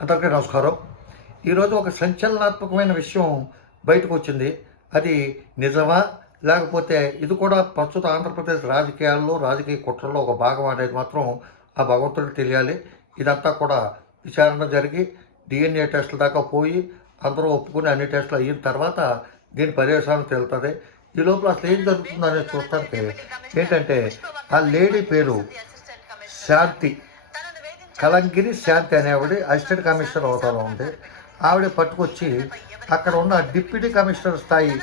అందరికీ నమస్కారం. ఈరోజు ఒక సంచలనాత్మకమైన విషయం బయటకు వచ్చింది. అది నిజమా? లేకపోతే ఇది కూడా ప్రస్తుత ఆంధ్రప్రదేశ్ రాజకీయాల్లో రాజకీయ కుట్రలో ఒక భాగం అనేది మాత్రం ఆ భగవంతుడికి తెలియాలి. ఇదంతా కూడా విచారణ జరిగి డిఎన్ఏ టెస్టుల దాకా పోయి అందరూ ఒప్పుకుని అన్ని టెస్టులు అయిన తర్వాత దీని పర్యవసానం తేలుతుంది. ఈ లోపల అసలు ఏం జరుగుతుందనేది చూస్తానికి ఏంటంటే ఆ లేడీ పేరు శాంతి. కలంగిరి శాంతి అనేవాడి అసిస్టెంట్ కమిషనర్ అవుతాను ఉంది. ఆవిడ పట్టుకొచ్చి అక్కడ ఉన్న డిప్యూటీ కమిషనర్ స్థాయి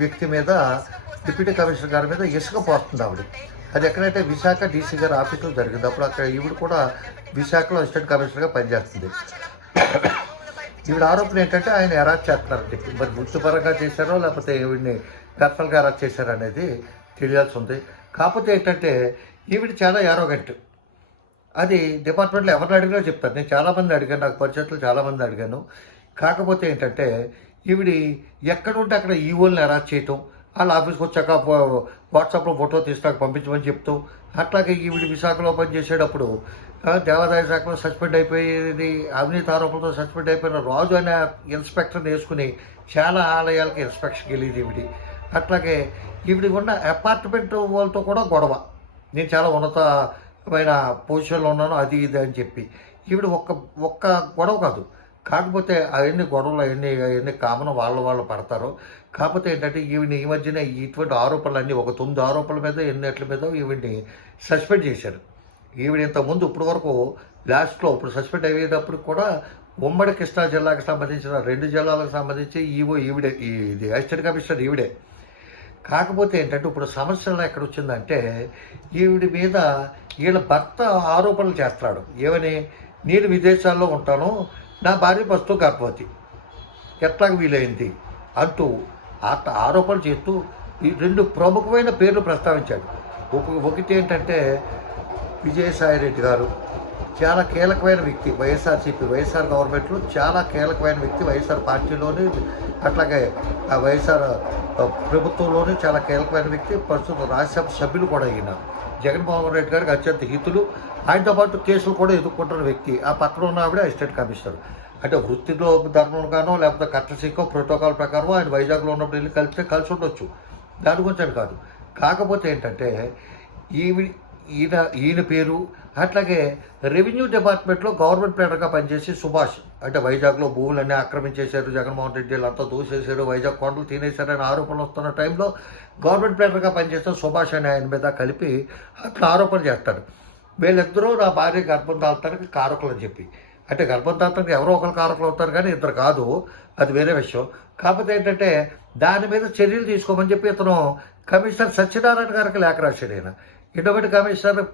వ్యక్తి మీద డిప్యూటీ కమిషనర్ గారి మీద ఇసుక పోస్తుంది ఆవిడ. అది ఎక్కడైతే విశాఖ డీసీ గారి ఆఫీసులో జరిగింది అప్పుడు అక్కడ ఈవిడ కూడా విశాఖలో అసిస్టెంట్ కమిషనర్గా పనిచేస్తుంది. ఈవిడ ఆరోపణ ఏంటంటే ఆయన అరెస్ట్ చేస్తున్నారండి మరి వృత్తిపరంగా చేశారో లేకపోతే ఈవిడిని పర్సనల్గా అరెస్ట్ చేశారో అనేది తెలియాల్సి ఉంది. కాకపోతే ఏంటంటే ఈవిడ చాలా యారోగెంట్ అది డిపార్ట్మెంట్లో ఎవరిని అడిగినా చెప్తారు. నేను చాలామంది అడిగాను నాకు పరిచయంలో చాలామంది అడిగాను. కాకపోతే ఏంటంటే ఈవిడి ఎక్కడుంటే అక్కడ ఈవోల్ని అరెస్ట్ చేయటం వాళ్ళ ఆఫీస్కి వచ్చాక వాట్సాప్లో ఫోటో తీసి నాకు పంపించమని చెప్తూ అట్లాగే ఈవిడి విశాఖలో పనిచేసేటప్పుడు దేవాదాయ శాఖలో సస్పెండ్ అయిపోయేది అవినీతి ఆరోపణలతో సస్పెండ్ అయిపోయిన రాజు అనే ఇన్స్పెక్టర్ని వేసుకుని చాలా ఆలయాలకి ఇన్స్పెక్షన్కి వెళ్ళేది ఈవిడి. అట్లాగే ఈవిడి ఉన్న అపార్ట్మెంట్ వాళ్ళతో కూడా గొడవ. నేను చాలా ఉన్నత ఉన్నతమైన పొజిషన్లో ఉన్నాను అది ఇది అని చెప్పి. ఈవిడ ఒక్క ఒక్క గొడవ కాదు. కాకపోతే అవన్నీ గొడవలు అవన్నీ అవన్నీ కామన్ వాళ్ళ వాళ్ళు పడతారు. కాకపోతే ఏంటంటే ఈవిని ఈ మధ్యన ఇటువంటి ఆరోపణలన్నీ ఒక తొమ్మిది ఆరోపణల మీద ఎన్నిట్ల మీద ఈవిడిని సస్పెండ్ చేశారు. ఈవిడ ఇంతకుముందు ఇప్పటి వరకు లాస్ట్లో ఇప్పుడు సస్పెండ్ అయ్యేటప్పుడు కూడా ఉమ్మడి కృష్ణా జిల్లాకు సంబంధించిన రెండు జిల్లాలకు సంబంధించి ఈవో ఈవిడే ఇది అసిస్టెంట్ కమిషనర్ ఈవిడే. కాకపోతే ఏంటంటే ఇప్పుడు సమస్యలు ఎక్కడ వచ్చిందంటే ఈవిడి మీద వీళ్ళ భర్త ఆరోపణలు చేస్తాడు ఏమని? నేను విదేశాల్లో ఉంటాను నా భార్య ప్రస్తుతం గర్భవతి. ఎట్లాగ వీలైంది? అంటూ అత ఆరోపణలు చేస్తూ ఈ రెండు ప్రముఖమైన పేర్లు ప్రస్తావించాడు. ఒక ఒకటి ఏంటంటే విజయసాయిరెడ్డి గారు. చాలా కీలకమైన వ్యక్తి. వైఎస్ఆర్సీపీ వైఎస్ఆర్ గవర్నమెంట్లో చాలా కీలకమైన వ్యక్తి వైఎస్ఆర్ పార్టీలోని అట్లాగే ఆ వైఎస్ఆర్ ప్రభుత్వంలోని చాలా కీలకమైన వ్యక్తి. ప్రస్తుతం రాజ్యసభ సభ్యులు కూడా అయిన జగన్మోహన్ రెడ్డి గారికి అత్యంత హితులు. ఆయనతో పాటు కేసులు కూడా ఎదుర్కొంటున్న వ్యక్తి. ఆ పక్కన ఉన్న ఆవిడ అసిస్టెంట్ కమిషనర్. అంటే వృత్తిలో ధర్మంగానో లేకపోతే కట్టసిక్కో ప్రోటోకాల్ ప్రకారం ఆయన వైజాగ్లో ఉన్నప్పుడు వెళ్ళి కలిస్తే కలిసి ఉండొచ్చు. దాని గురించి అని కాదు. కాకపోతే ఏంటంటే ఈవి ఈయన ఈయన పేరు అట్లాగే రెవెన్యూ డిపార్ట్మెంట్లో గవర్నమెంట్ ప్లానర్గా పనిచేసి సుభాష్. అంటే వైజాగ్లో భూములన్నీ ఆక్రమించేశారు జగన్మోహన్ రెడ్డి వీళ్ళంతా దూసేశారు వైజాగ్ కొండలు తినేశారని ఆరోపణలు వస్తున్న టైంలో గవర్నమెంట్ ప్లానర్గా పనిచేస్తే సుభాష్ అనే ఆయన మీద కలిపి అట్లా ఆరోపణ చేస్తాడు. వీళ్ళిద్దరూ నా భార్య గర్భం దాల్తానికి కారకులు అని చెప్పి. అంటే గర్భం దాల్తానికి ఎవరో ఒకరు కారకులు అవుతారు కానీ ఇద్దరు కాదు అది వేరే విషయం. కాకపోతే ఏంటంటే దాని మీద చర్యలు తీసుకోమని చెప్పి ఇతను కమిషనర్ సత్యనారాయణ గారికి లేఖ రాశాడు ఆయన ఎండోమెంట్ కమిషనర్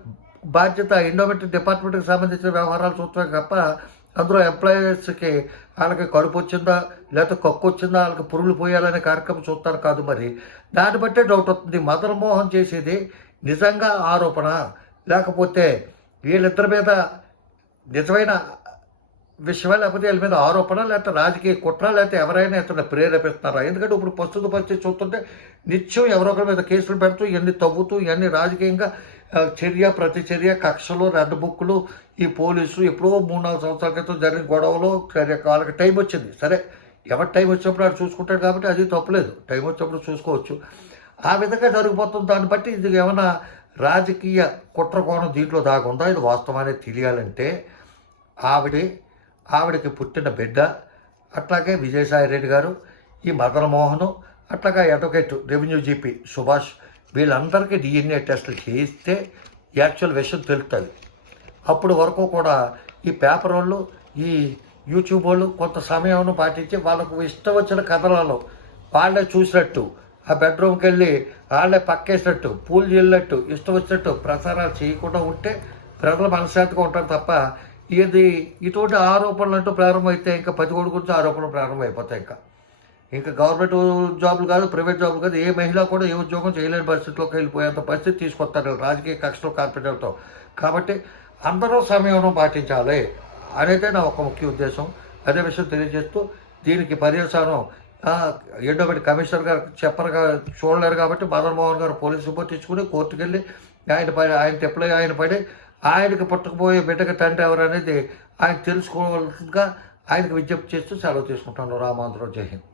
బాధ్యత ఎండోమెంట్ డిపార్ట్మెంట్కి సంబంధించిన వ్యవహారాలు చూస్తాం తప్ప అందులో ఎంప్లాయీస్కి వాళ్ళకి కడుపు వచ్చిందా లేకపోతే కక్కు వచ్చిందా వాళ్ళకి పురుగులు పోయాలనే కార్యక్రమం చూస్తారు కాదు మరి. దాన్ని బట్టే డౌట్ వస్తుంది. మదన్ మోహన్ చేసేది నిజంగా ఆరోపణ. లేకపోతే వీళ్ళిద్దరి మీద నిజమైన విషయమా లేకపోతే వీళ్ళ మీద ఆరోపణ లేకపోతే రాజకీయ కుట్ర లేకపోతే ఎవరైనా ఇతను ప్రేరేపిస్తున్నారా? ఎందుకంటే ఇప్పుడు ప్రస్తుత పరిస్థితి చూస్తుంటే నిత్యం ఎవరో ఒకరి మీద కేసులు పెడుతూ ఇవన్నీ తవ్వుతూ ఇవన్నీ రాజకీయంగా చర్య ప్రతిచర్య కక్షలు రెడ్ బుక్లు ఈ పోలీసు ఎప్పుడో మూడు నాలుగు సంవత్సరాల క్రితం జరిగిన గొడవలు సరే వాళ్ళకి టైం వచ్చింది. సరే ఎవరి టైం వచ్చినప్పుడు ఆడు చూసుకుంటాడు కాబట్టి అది తప్పలేదు. టైం వచ్చినప్పుడు చూసుకోవచ్చు. ఆ విధంగా జరిగిపోతుంది. దాన్ని బట్టి ఇది ఏమైనా రాజకీయ కుట్ర కోణం దీంట్లో దాగుందా? ఇది వాస్తవం అనేది తెలియాలంటే ఆవిడే ఆవిడకి పుట్టిన బిడ్డ అట్లాగే విజయసాయి రెడ్డి గారు ఈ మదన్ మోహన్ అట్లాగే అడ్వకేట్ రెవెన్యూ జీపీ సుభాష్ వీళ్ళందరికీ డిఎన్ఏ టెస్టులు చేయిస్తే యాక్చువల్ విషయం తెలుస్తుంది అప్పుడు వరకు కూడా ఈ పేపర్ వాళ్ళు ఈ యూట్యూబ్ వాళ్ళు కొంత సమయం పాటించి వాళ్ళకు ఇష్టం వచ్చిన కథనాలు వాళ్ళే చూసినట్టు ఆ బెడ్రూమ్కి వెళ్ళి వాళ్ళే పక్కేసినట్టు పూలు చెల్లినట్టు ఇష్టం వచ్చినట్టు ప్రసారాలు చేయకుండా ఉంటే ప్రజలు మనశ్శాంతిగా ఉంటారు తప్ప ఇది ఇటువంటి ఆరోపణలు అంటూ ప్రారంభమైతే ఇంకా పది కోడి గురించి ఆరోపణలు ప్రారంభమైపోతాయి ఇంకా. ఇంకా గవర్నమెంట్ జాబులు కాదు ప్రైవేట్ జాబులు కాదు ఏ మహిళ కూడా ఏ ఉద్యోగం చేయలేని పరిస్థితిలోకి వెళ్ళిపోయేంత పరిస్థితి తీసుకొస్తారు రాజకీయ కక్షలు కార్పొరేటర్తో కాబట్టి అందరూ సమయం పాటించాలి అనేది నా ఒక ముఖ్య ఉద్దేశం. అదే విషయం తెలియజేస్తూ దీనికి పర్యవసానం ఎండోమెంట్ కమిషనర్ గారు చెప్పరు చూడలేరు కాబట్టి మదన్ మోహన్ గారు పోలీసు రిపోర్ట్ ఇచ్చుకుని కోర్టుకెళ్ళి ఆయన పడి ఆయన తెప్పలే ఆయన పడి ఆయనకి పుట్టకపోయే బిడ్డకి తండ్రి ఎవరు అనేది ఆయన తెలుసుకోవాల్సిందిగా ఆయనకు విజ్ఞప్తి చేస్తూ సెలవు తీసుకుంటాను రామాంధ్రరావు జై హింద్.